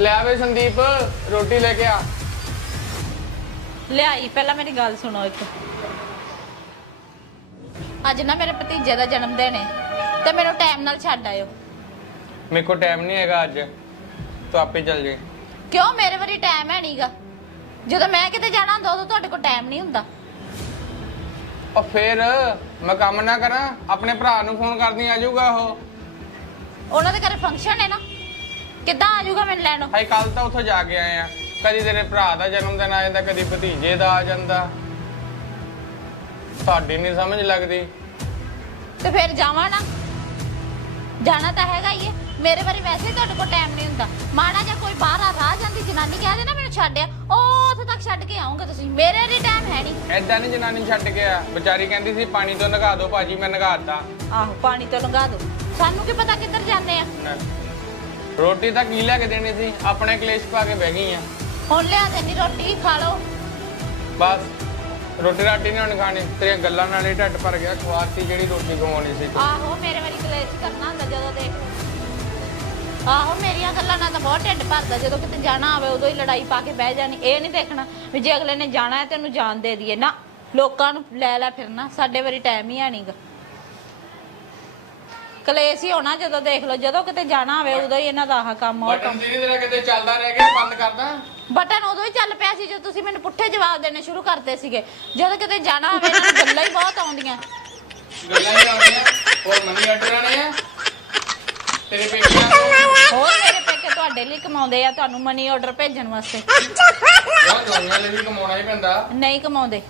ਲੈ ਆਵੇ ਸੰਦੀਪ ਰੋਟੀ ਲੈ ਕੇ ਆ। ਲਿਆਈ ਪਹਿਲਾਂ ਮੇਰੀ ਗੱਲ ਸੁਣੋ ਇੱਕ। ਅੱਜ ਨਾ ਮੇਰੇ ਭਤੀਜੇ ਦਾ ਜਨਮ ਦਿਨ ਹੈ ਤੇ ਮੈਨੂੰ ਟਾਈਮ ਨਾਲ ਛੱਡ ਆਇਓ। ਮੇਰੇ ਕੋਲ ਟਾਈਮ ਨਹੀਂ ਹੈਗਾ ਅੱਜ ਤੂੰ ਆਪੇ ਚੱਲ ਜੇ ਕਿਉਂ? ਮੇਰੇ ਵਾਰੀ ਟਾਈਮ ਹੈ ਨਹੀਂਗਾ ਜਦੋਂ ਮੈਂ ਕਿਤੇ ਜਾਣਾ ਹੁੰਦਾ ਉਦੋਂ ਤੁਹਾਡੇ ਕੋਲ ਟਾਈਮ ਨਹੀਂ ਹੁੰਦਾ। ਉਹ ਫੇਰ ਮੈਂ ਕੰਮ ਨਾ ਕਰਾਂ ਆਪਣੇ ਭਰਾ ਨੂੰ ਫੋਨ ਕਰਦੀ ਆ ਜਾਊਗਾ ਉਹ। ਉਹਨਾਂ ਦੇ ਘਰੇ ਫੰਕਸ਼ਨ ਹੈ ਨਾ। ਕਿੱਦਾਂ ਆ ਜਾਊਗਾ ਮੈਨੂੰ ਲੈਣ ਹਾਈ ਕੱਲ ਤਾਂ ਉੱਥੋਂ ਜਾ ਕੇ ਆਏ ਆ। ਕਦੀ ਤੇਰੇ ਭਰਾ ਦਾ ਜਨਮ ਦਿਨ ਆ ਜਾਂਦਾ ਕਦੀ ਭਤੀਜੇ ਦਾ ਆ ਜਾਂਦਾ। ਤੁਹਾਡੀ ਨਹੀਂ ਸਮਝ ਲੱਗਦੀ। ਤੇ ਫਿਰ ਜਾਵਾਂ ਨਾ। ਜਾਣਾ ਤਾਂ ਹੈਗਾ ਹੀ ਹੈ। ਮੇਰੇ ਵਾਰੀ ਵੈਸੇ ਹੀ ਤੁਹਾਡੇ ਕੋਲ ਟਾਈਮ ਨਹੀਂ ਹੁੰਦਾ। ਮਾੜਾ ਜਿਹਾ ਕੋਈ ਬਾਹਰ ਆ ਰਾਹ ਜਾਂਦੀ ਜਨਾਨੀ ਕਹਿ ਦੇ ਨਾ ਮੈਨੂੰ ਛੱਡਿਆ ਉਹ ਉੱਥੇ ਤੱਕ ਛੱਡ ਕੇ ਆਉਂਗੇ ਤੁਸੀਂ। ਮੇਰੇ ਲਈ ਟਾਈਮ ਹੈ ਨਹੀਂ। ਐਦਾਂ ਨਹੀਂ ਜਨਾਨੀ ਛੱਡ ਕੇ ਆ। ਵਿਚਾਰੀ ਕਹਿੰਦੀ ਸੀ ਪਾਣੀ ਤੋਂ ਨਗਾ ਦਿਓ ਭਾਜੀ ਮੈਂ ਨਗਾਤਾ। ਆਹੋ ਪਾਣੀ ਤੋਂ ਲੰਘਾ ਦਿਓ। ਸਾਨੂੰ ਕੀ ਪਤਾ ਕਿੱਧਰ ਜਾਂਦੇ ਆ। ਰੋਟੀ ਤਾਂ ਕੀ ਲੈ ਕੇ ਦੇਣੀ ਸੀ? ਆਪਣੇ ਕਲੇਸ਼ ਪਾ ਕੇ ਬਹਿ ਗਈ ਆ। ਹੁਣ ਲਿਆ ਦੇਣੀ ਰੋਟੀ ਖਾ ਲਓ। ਬਸ ਰੋਟੀ ਰਾਟੀ ਨਹੀਂ ਹੁਣ ਖਾਣੀ। ਤੇਰੀਆਂ ਗੱਲਾਂ ਨਾਲ ਹੀ ਢੱਡ ਭਰ ਗਿਆ ਖਵਾਤੀ ਜਿਹੜੀ ਰੋਟੀ ਖਵਾਉਣੀ ਸੀ। ਆਹੋ ਮੇਰੇ ਵਾਰੀ ਕਲੇਸ਼ ਕਰਨਾ ਹੁੰਦਾ ਜਦੋਂ ਦੇਖ ਆਹੋ ਮੇਰੀਆਂ ਗੱਲਾਂ ਨਾਲ ਤਾਂ ਬਹੁਤ ਢਿੱਡ ਭਰਦਾ। ਜਦੋਂ ਕਿਤੇ ਜਾਣਾ ਆਵੇ ਉਦੋਂ ਹੀ ਲੜਾਈ ਪਾ ਕੇ ਬਹਿ ਜਾਣੀ। ਇਹ ਨਹੀਂ ਦੇਖਣਾ ਵੀ ਜੇ ਅਗਲੇ ਨੇ ਜਾਣਾ ਹੈ ਤੇ ਉਹਨੂੰ ਜਾਣ ਦੇ ਦਈਏ। ਨਾ ਲੋਕਾਂ ਨੂੰ ਲੈ ਲੈ ਫਿਰਨਾ। ਸਾਡੇ ਵਾਰੀ ਟਾਈਮ ਹੀ ਹੈ ਨਹੀਂਗਾ ਕਲੇਸ਼ ਹੀ ਹੋਣਾ ਜਦੋਂ ਦੇਖ ਲਓ ਜਦੋਂ ਕਿਤੇ ਜਾਣਾ ਹੋਵੇ ਉਦੋਂ ਹੀ ਇਹਨਾਂ ਦਾ ਆਹ ਕੰਮ ਉਹ ਕੰਮ। ਜਿਹੜੀ ਤੇਰਾ ਕਿਤੇ ਚੱਲਦਾ ਰਹਿ ਗਿਆ ਬੰਦ ਕਰਦਾ? ਬਟਨ ਉਦੋਂ ਹੀ ਚੱਲ ਪਿਆ ਸੀ ਜਦੋਂ ਤੁਸੀਂ ਮੈਨੂੰ ਪੁੱਠੇ ਜਵਾਬ ਦੇਣੇ ਸ਼ੁਰੂ ਕਰਤੇ ਸੀਗੇ। ਜਦੋਂ ਕਿਤੇ ਜਾਣਾ ਹੋਵੇ ਇਹਨਾਂ ਨੂੰ ਗੱਲਾਂ ਹੀ ਬਹੁਤ ਆਉਂਦੀਆਂ। ਗੱਲਾਂ ਹੀ ਆਉਂਦੀਆਂ। ਹੋਰ ਮਨੀ ਆਰਡਰ ਨੇ ਆ ਤੇਰੇ ਪੇਕਿਆਂ ਤੋਂ ਹੋਰ ਮੇਰੇ ਪੇਕੇ ਤੁਹਾਡੇ ਲਈ ਕਮਾਉਂਦੇ ਆ ਤੁਹਾਨੂੰ ਮਨੀ ਆਰਡਰ ਭੇਜਣ ਵਾਸਤੇ। ਉਹ ਦੋਨੀਆਂ ਲਈ ਵੀ ਕਮਾਉਣਾ ਹੀ ਪੈਂਦਾ। ਨਹੀਂ ਕਮਾਉਂਦੇ।